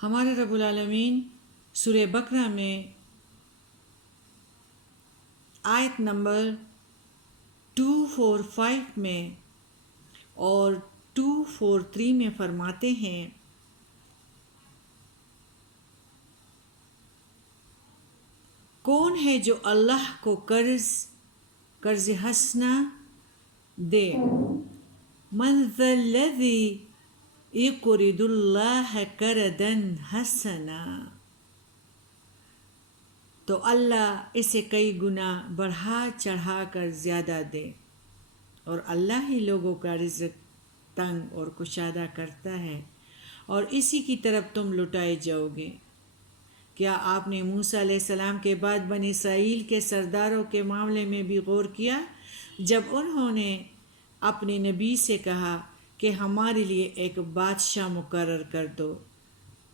ہمارے رب العالمین سورہ بقرہ میں آیت نمبر 245 میں اور 243 میں فرماتے ہیں، کون ہے جو اللہ کو قرض حسنہ دے؟ من ذا الذی یقرض اللہ قرضا حسنا، تو اللہ اسے کئی گنا بڑھا چڑھا کر زیادہ دے، اور اللہ ہی لوگوں کا رزق تنگ اور کشادہ کرتا ہے، اور اسی کی طرف تم لٹائے جاؤ گے۔ کیا آپ نے موسیٰ علیہ السلام کے بعد بنی اسرائیل کے سرداروں کے معاملے میں بھی غور کیا، جب انہوں نے اپنے نبی سے کہا کہ ہمارے لیے ایک بادشاہ مقرر کر دو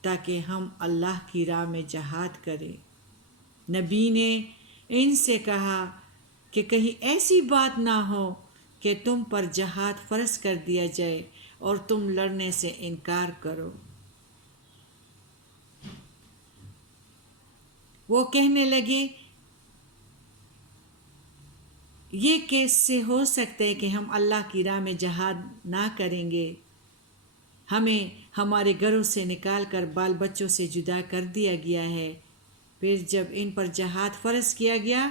تاکہ ہم اللہ کی راہ میں جہاد کریں؟ نبی نے ان سے کہا کہ کہیں ایسی بات نہ ہو کہ تم پر جہاد فرض کر دیا جائے اور تم لڑنے سے انکار کرو۔ وہ کہنے لگے، یہ کیسے ہو سکتا ہے کہ ہم اللہ کی راہ میں جہاد نہ کریں گے؟ ہمیں ہمارے گھروں سے نکال کر بال بچوں سے جدا کر دیا گیا ہے۔ پھر جب ان پر جہاد فرض کیا گیا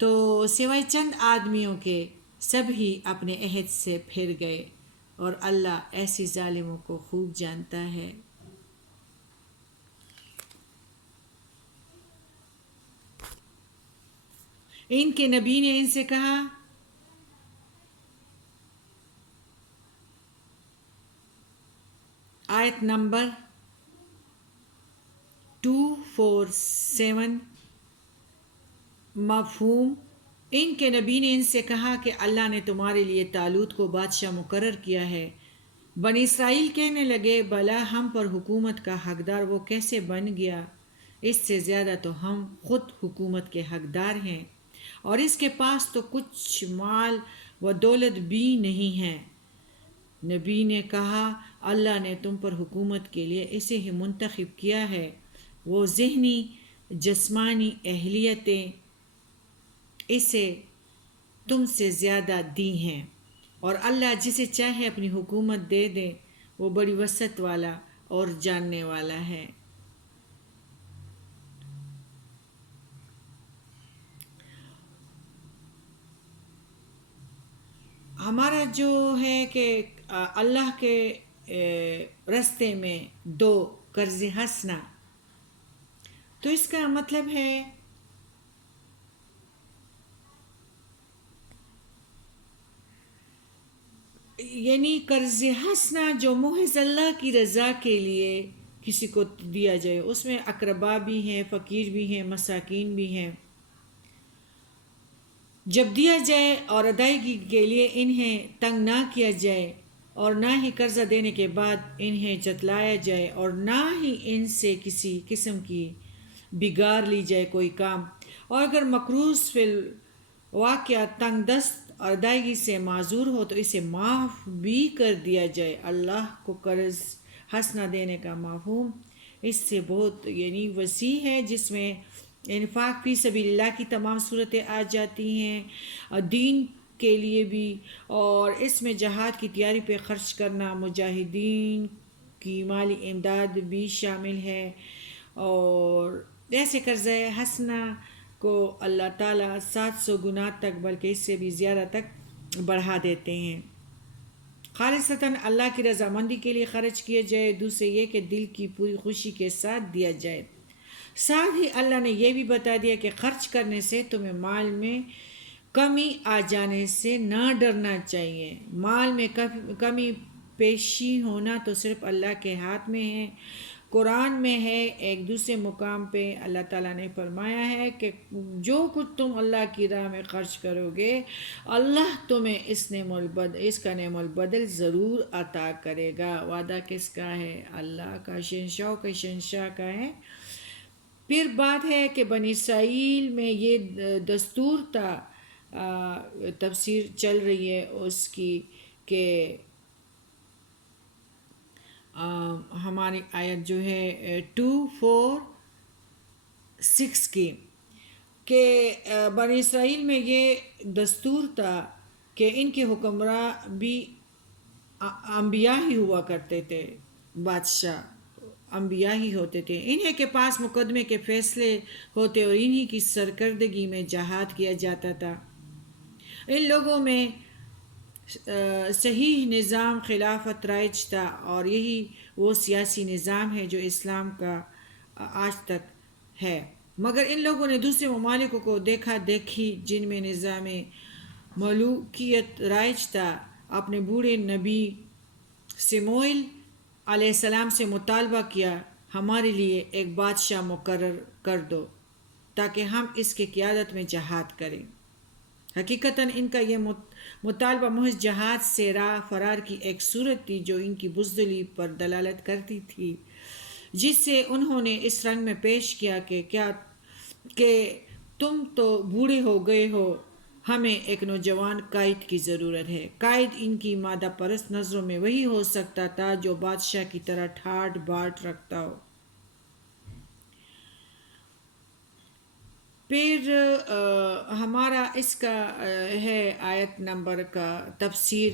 تو سوائے چند آدمیوں کے سب ہی اپنے عہد سے پھر گئے، اور اللہ ایسی ظالموں کو خوب جانتا ہے۔ ان کے نبی نے ان سے کہا، آیت نمبر 247 مفہوم۔ ان کے نبی نے ان سے کہا کہ اللہ نے تمہارے لیے طالوت کو بادشاہ مقرر کیا ہے۔ بنی اسرائیل کہنے لگے، بھلا ہم پر حکومت کا حقدار وہ کیسے بن گیا؟ اس سے زیادہ تو ہم خود حکومت کے حقدار ہیں، اور اس کے پاس تو کچھ مال و دولت بھی نہیں ہے۔ نبی نے کہا، اللہ نے تم پر حکومت کے لیے اسے ہی منتخب کیا ہے، وہ ذہنی جسمانی اہلیتیں اسے تم سے زیادہ دی ہیں، اور اللہ جسے چاہے اپنی حکومت دے دے، وہ بڑی وسعت والا اور جاننے والا ہے۔ ہمارا جو ہے کہ اللہ کے راستے میں دو قرض حسنہ، تو اس کا مطلب ہے یعنی قرض حسنہ جو محض اللہ کی رضا کے لیے کسی کو دیا جائے، اس میں اقربا بھی ہیں، فقیر بھی ہیں، مساکین بھی ہیں۔ جب دیا جائے اور ادائیگی کے لیے انہیں تنگ نہ کیا جائے، اور نہ ہی قرضہ دینے کے بعد انہیں جتلایا جائے، اور نہ ہی ان سے کسی قسم کی بگاڑ لی جائے کوئی کام، اور اگر مقروض فی الواقع تنگ دست اور ادائیگی سے معذور ہو تو اسے معاف بھی کر دیا جائے۔ اللہ کو قرض حسنہ دینے کا مفہوم اس سے بہت وسیع ہے، جس میں انفاق فی سبیل اللہ کی تمام صورتیں آ جاتی ہیں، دین کے لیے بھی، اور اس میں جہاد کی تیاری پہ خرچ کرنا، مجاہدین کی مالی امداد بھی شامل ہے۔ اور ایسے قرض حسنہ کو اللہ تعالیٰ 700 گنا تک، بلکہ اس سے بھی زیادہ تک بڑھا دیتے ہیں۔ خالصتاً اللہ کی رضامندی کے لیے خرچ کیا جائے، دوسرے یہ کہ دل کی پوری خوشی کے ساتھ دیا جائے۔ ساتھ ہی اللہ نے یہ بھی بتا دیا کہ خرچ کرنے سے تمہیں مال میں کمی آ جانے سے نہ ڈرنا چاہیے۔ مال میں کمی پیشی ہونا تو صرف اللہ کے ہاتھ میں ہے۔ قرآن میں ہے، ایک دوسرے مقام پہ اللہ تعالیٰ نے فرمایا ہے کہ جو کچھ تم اللہ کی راہ میں خرچ کرو گے، اللہ تمہیں اس کا نعم البدل ضرور عطا کرے گا۔ وعدہ کس کا ہے؟ اللہ کا، شہنشاہوں کا شہنشاہ کا ہے۔ پھر بات ہے کہ بنی اسرائیل میں یہ دستور تھا، تفسیر چل رہی ہے اس کی، کہ ہماری آیت جو ہے 2:4-6 کی، کہ بنی اسرائیل میں یہ دستور تھا کہ ان کے حکمراں بھی انبیاء ہی ہوا کرتے تھے، بادشاہ انبیاء ہی ہوتے تھے، انہیں کے پاس مقدمے کے فیصلے ہوتے اور انہی کی سرکردگی میں جہاد کیا جاتا تھا۔ ان لوگوں میں صحیح نظام خلافت رائج تھا، اور یہی وہ سیاسی نظام ہے جو اسلام کا آج تک ہے۔ مگر ان لوگوں نے دوسرے ممالک کو دیکھا دیکھی جن میں نظام ملوکیت رائج تھا، اپنے بوڑھے نبی سموئیل علیہ السلام سے مطالبہ کیا، ہمارے لیے ایک بادشاہ مقرر کر دو تاکہ ہم اس کی قیادت میں جہاد کریں۔ حقیقتاً ان کا یہ مطالبہ محض جہاد سے راہ فرار کی ایک صورت تھی جو ان کی بزدلی پر دلالت کرتی تھی، جس سے انہوں نے اس رنگ میں پیش کیا کہ تم تو بوڑھے ہو گئے ہو، ہمیں ایک نوجوان قائد کی ضرورت ہے۔ قائد ان کی مادہ پرست نظروں میں وہی ہو سکتا تھا جو بادشاہ کی طرح ٹھاٹ باٹ رکھتا ہو۔ پھر ہمارا اس کا ہے آیت نمبر کا تفسیر،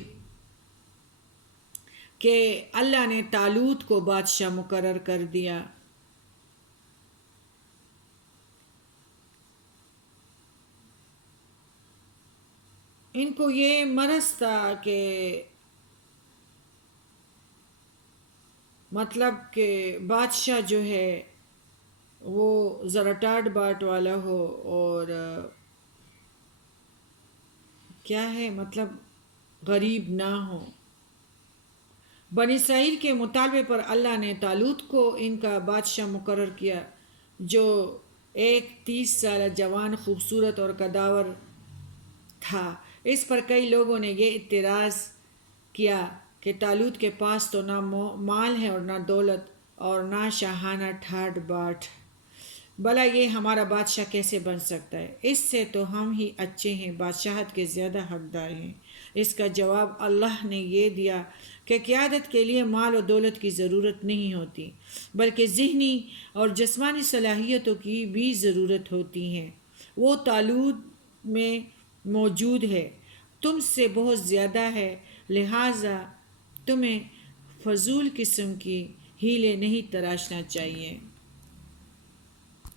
کہ اللہ نے طالوت کو بادشاہ مقرر کر دیا۔ ان کو یہ مرض تھا کہ مطلب کہ بادشاہ جو ہے وہ ذرا ٹاٹ باٹ والا ہو، اور کیا ہے مطلب غریب نہ ہو۔ بنی اسرائیل کے مطالبے پر اللہ نے طالوت کو ان کا بادشاہ مقرر کیا، جو ایک 30 سالہ جوان، خوبصورت اور قداور تھا۔ اس پر کئی لوگوں نے یہ اعتراض کیا کہ طالوت کے پاس تو نہ مال ہے اور نہ دولت اور نہ شاہانہ ٹھاٹ باٹ، بھلا یہ ہمارا بادشاہ کیسے بن سکتا ہے؟ اس سے تو ہم ہی اچھے ہیں، بادشاہت کے زیادہ حقدار ہیں۔ اس کا جواب اللہ نے یہ دیا کہ قیادت کے لیے مال و دولت کی ضرورت نہیں ہوتی، بلکہ ذہنی اور جسمانی صلاحیتوں کی بھی ضرورت ہوتی ہے۔ وہ طالوت میں موجود ہے، تم سے بہت زیادہ ہے، لہٰذا تمہیں فضول قسم کی ہیلے نہیں تراشنا چاہیے۔